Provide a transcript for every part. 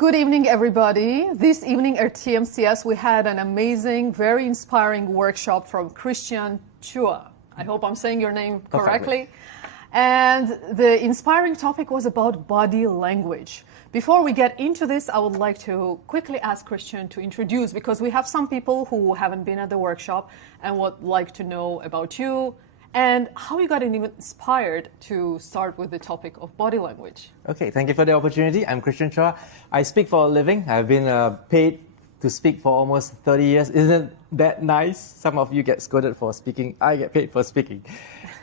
Good evening, everybody. This evening at TMCS, we had an amazing, very inspiring workshop from Chua. I hope I'm saying your name correctly. And the inspiring topic was about body language. Before we get into this, I would like to quickly ask Christian to introduce, because we have some people who haven't been at the workshop and would like to know about you and how you got inspired to start with the topic of body language. Okay, thank you for the opportunity. I'm Christian Chua. I speak for a living. I've been paid to speak for almost 30 years. Isn't that nice? Some of you get scolded for speaking. I get paid for speaking.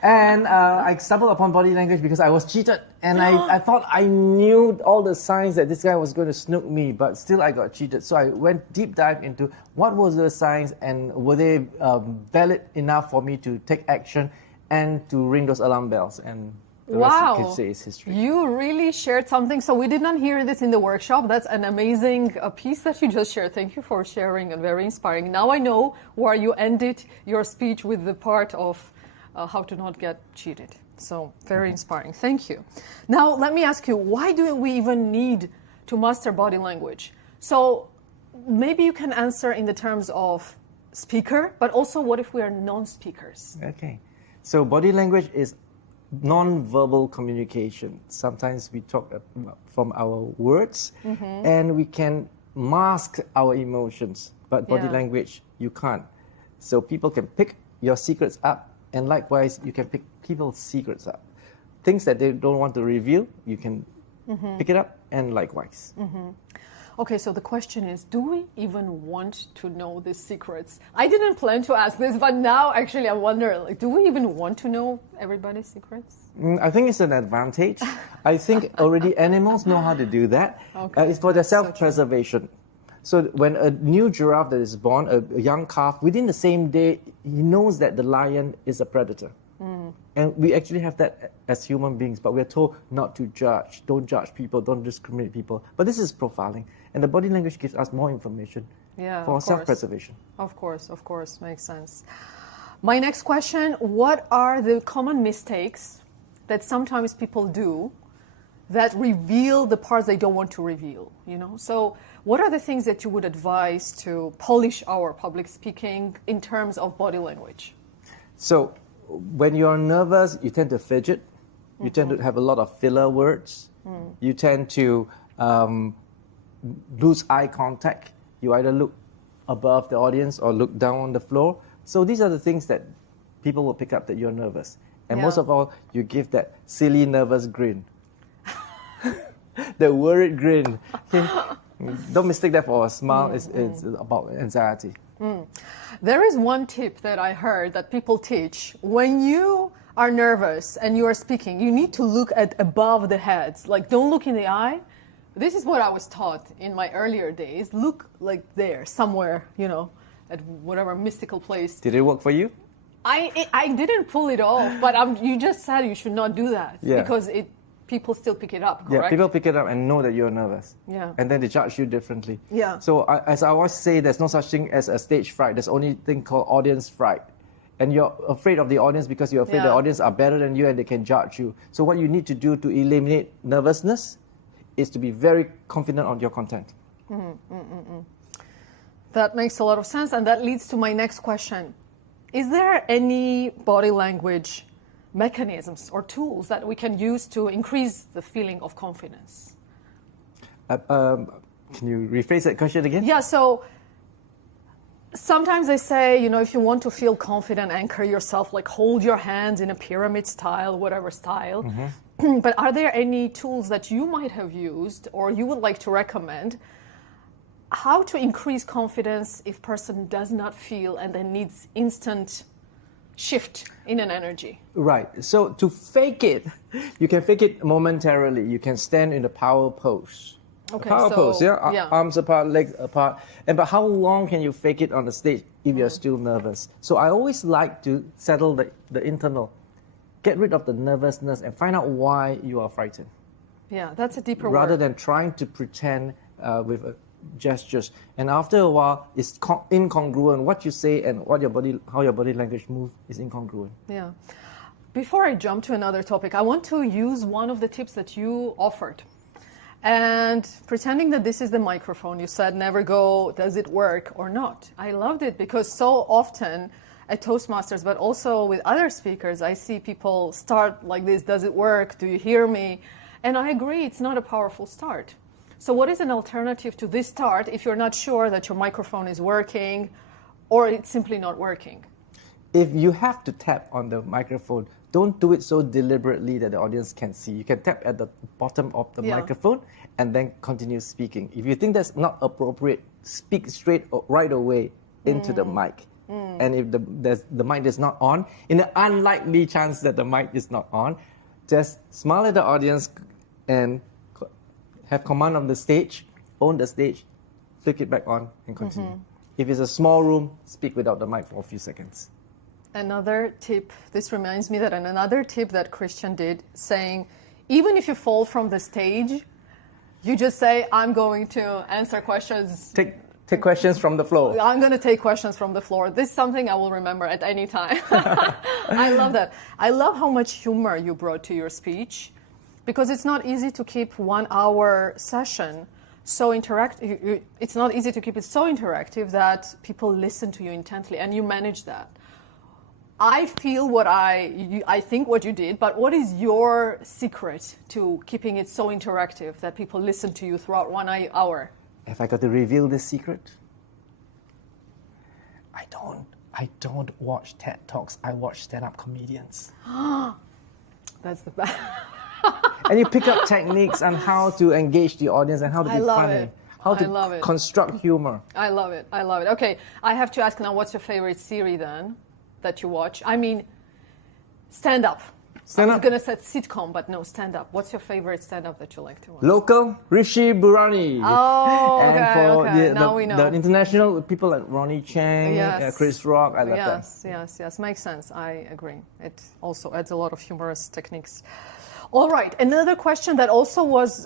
And I stumbled upon body language because I was cheated. And I thought I knew all the signs that this guy was going to snook me, but still I got cheated. So I went deep dive into what was the signs and were they valid enough for me to take action and to ring those alarm bells. And the rest you can say is history. You really shared something. So we did not hear this in the workshop. That's an amazing piece that you just shared. Thank you for sharing and very inspiring. Now I know where you ended your speech with the part of how to not get cheated. So very inspiring. Thank you. Now let me ask you, why do we even need to master body language? So maybe you can answer in the terms of speaker, but also what if we are non-speakers? Okay. So body language is non-verbal communication. Sometimes we talk from our words and we can mask our emotions, but body language, you can't. So people can pick your secrets up, and likewise, you can pick people's secrets up. Things that they don't want to reveal, you can pick it up, and likewise. Okay, so the question is, do we even want to know these secrets? I didn't plan to ask this, but now actually I wonder, like, do we even want to know everybody's secrets? I think it's an advantage. I think already animals know how to do that. Okay, it's for their self-preservation. So when a new giraffe that is born, a young calf, within the same day, he knows that the lion is a predator. And we actually have that as human beings, but we're told not to judge. Don't judge people, don't discriminate people. But this is profiling. And the body language gives us more information for self-preservation. Of course, makes sense. My next question, what are the common mistakes that sometimes people do that reveal the parts they don't want to reveal, you know? So what are the things that you would advise to polish our public speaking in terms of body language? So when you're nervous, you tend to fidget. You tend to have a lot of filler words. You tend to lose eye contact. You either look above the audience or look down on the floor. So these are the things that people will pick up that you're nervous. And most of all, you give that silly, nervous grin. The worried grin. Okay? Don't mistake that for a smile. It's about anxiety. There is one tip that I heard that people teach. When you are nervous and you are speaking, you need to look at above the heads. Like, don't look in the eye. This is what I was taught in my earlier days. Look like there, somewhere, you know, at whatever mystical place. Did it work for you? I didn't pull it off, but you just said you should not do that because people still pick it up, correct? Yeah, people pick it up and know that you're nervous. Yeah. And then they judge you differently. Yeah. So as I always say, there's no such thing as a stage fright. There's only thing called audience fright. And you're afraid of the audience because you're afraid the audience are better than you and they can judge you. So what you need to do to eliminate nervousness is to be very confident on your content. That makes a lot of sense, and that leads to my next question. Is there any body language mechanisms or tools that we can use to increase the feeling of confidence? Can you rephrase that question again? Yeah, so sometimes they say, you know, if you want to feel confident, anchor yourself, like hold your hands in a pyramid style, whatever style. But are there any tools that you might have used or you would like to recommend how to increase confidence if person does not feel and then needs instant shift in an energy? Right. So to fake it, you can fake it momentarily. You can stand in the power pose. Okay, power pose, arms apart, legs apart. But how long can you fake it on the stage if you're still nervous? So I always like to settle the internal. Get rid of the nervousness and find out why you are frightened. Yeah, that's a deeper rather word. than trying to pretend with gestures. And after a while, it's incongruent. What you say and how your body language moves is incongruent. Yeah. Before I jump to another topic, I want to use one of the tips that you offered. and pretending that this is the microphone. You said never go, does it work or not? I loved it because so often at Toastmasters, but also with other speakers, I see people start like this, does it work? Do you hear me? And I agree, it's not a powerful start. So what is an alternative to this start if you're not sure that your microphone is working or it's simply not working? If you have to tap on the microphone, don't do it so deliberately that the audience can see. You can tap at the bottom of the microphone and then continue speaking. If you think that's not appropriate, speak straight right away into the mic. And if the mic is not on, in the unlikely chance that the mic is not on, just smile at the audience and have command of the stage, own the stage, flick it back on and continue. If it's a small room, speak without the mic for a few seconds. Another tip, this reminds me that another tip that Christian did, saying, even if you fall from the stage, you just say, I'm going to answer questions. Take questions from the floor. I'm going to take questions from the floor. This is something I will remember at any time. I love that. I love how much humor you brought to your speech, because it's not easy to keep 1 hour session so interactive. It's not easy to keep it so interactive that people listen to you intently, and you manage that. I feel I think what you did, but what is your secret to keeping it so interactive that people listen to you throughout 1 hour? If I got to reveal this secret, I don't watch TED Talks. I watch stand-up comedians. That's the best. And you pick up techniques on how to engage the audience and how to be funny. How to construct humor. I love it. I love it. Okay, I have to ask now, what's your favorite series then that you watch? I mean, stand-up. I was going to say sitcom, but no, stand-up. What's your favorite stand-up that you like to watch? Local, Rishi Burani. Oh, and okay, for now we know. The international, people like Ronnie Chang, Chris Rock, I love that. Yes, makes sense. I agree. It also adds a lot of humorous techniques. All right, another question that also was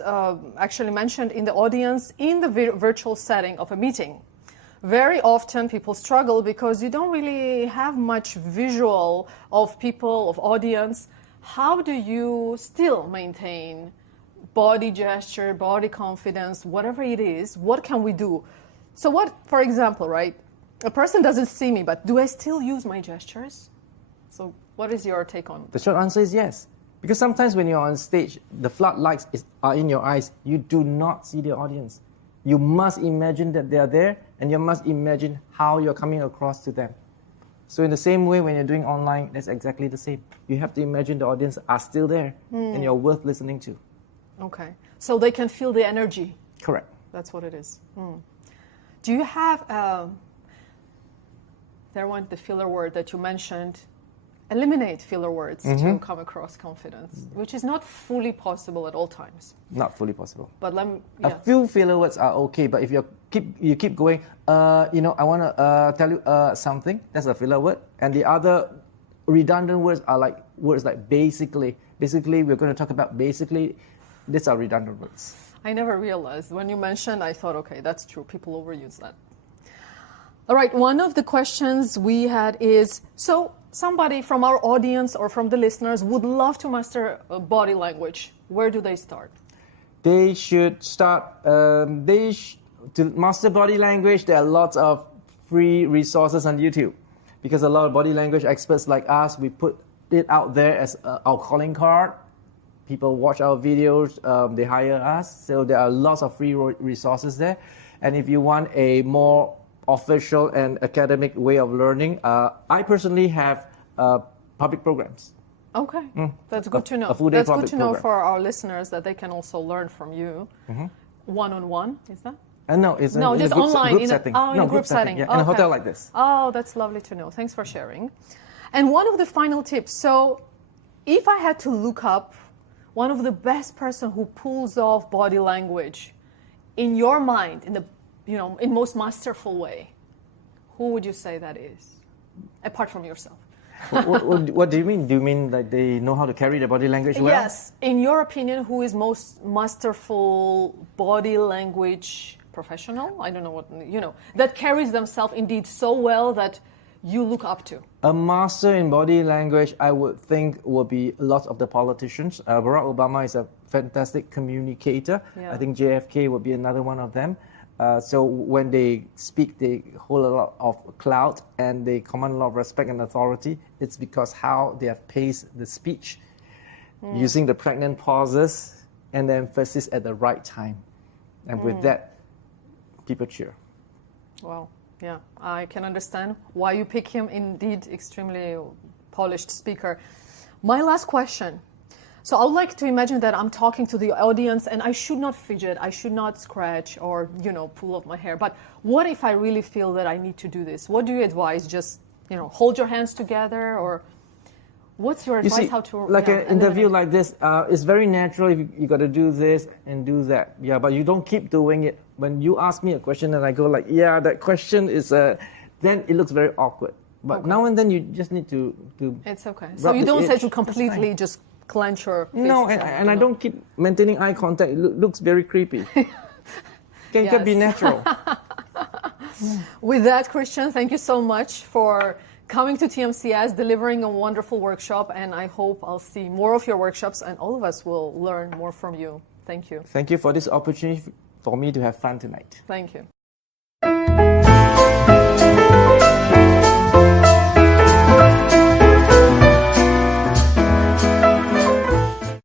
actually mentioned in the audience in the virtual setting of a meeting. Very often people struggle because you don't really have much visual of people, of audience. How do you still maintain body gesture, body confidence, whatever it is? What can we do? So what, for example, right? A person doesn't see me, but do I still use my gestures? So what is your take on? The short answer is yes. Because sometimes when you're on stage, the floodlights are in your eyes. You do not see the audience. You must imagine that they are there, and you must imagine how you're coming across to them. So in the same way, when you're doing online, that's exactly the same. You have to imagine the audience are still there, and you're worth listening to. Okay. So they can feel the energy. Correct. That's what it is. Do you have, the filler word that you mentioned, eliminate filler words to come across confidence, which is not fully possible at all times. Not fully possible. But a few filler words are okay, but if you keep going, I want to tell you something, that's a filler word. And the other redundant words are like words like basically. Basically, we're going to talk about basically. These are redundant words. I never realized. When you mentioned, I thought, okay, that's true. People overuse that. All right, one of the questions we had is, so somebody from our audience or from the listeners would love to master body language. Where do they start? They should start, to master body language, there are lots of free resources on YouTube. Because a lot of body language experts like us, we put it out there as our calling card. People watch our videos, they hire us. So there are lots of free resources there. And if you want a more official and academic way of learning, I personally have public programs. Okay, that's good to know. A full-day that's public good to know program. for our listeners that they can also learn from you. One-on-one, is that? No, it's no, in just a group, online. group setting. In a group setting. Yeah, in a hotel like this. Oh, that's lovely to know. Thanks for sharing. And one of the final tips. So, if I had to look up one of the best person who pulls off body language in your mind, in most masterful way, who would you say that is, apart from yourself? What do you mean? Do you mean like they know how to carry the body language well? Yes. In your opinion, who is most masterful body language professional? I don't know what, that carries themselves indeed so well that you look up to? A master in body language, I would think, would be lots of the politicians. Barack Obama is a fantastic communicator. Yeah. I think JFK would be another one of them. So when they speak, they hold a lot of clout and they command a lot of respect and authority. It's because how they have paced the speech, using the pregnant pauses and the emphasis at the right time. And with that, people cheer. Wow. Yeah, I can understand why you pick him. Indeed, extremely polished speaker. My last question. So I would like to imagine that I'm talking to the audience and I should not fidget, I should not scratch or, pull up my hair. But what if I really feel that I need to do this? What do you advise? Just, hold your hands together, or what's your advice? How to like an interview like this, it's very natural if you got to do this and do that. Yeah, but you don't keep doing it. When you ask me a question and I go like, yeah, that question is, then it looks very awkward. But now and then you just need to It's okay. So you don't have to completely just clench your fists. No, and I don't keep maintaining eye contact. It looks very creepy. Can be natural. With that, Christian, thank you so much for coming to TMCS, delivering a wonderful workshop, and I hope I'll see more of your workshops and all of us will learn more from you. Thank you. Thank you for this opportunity for me to have fun tonight. Thank you.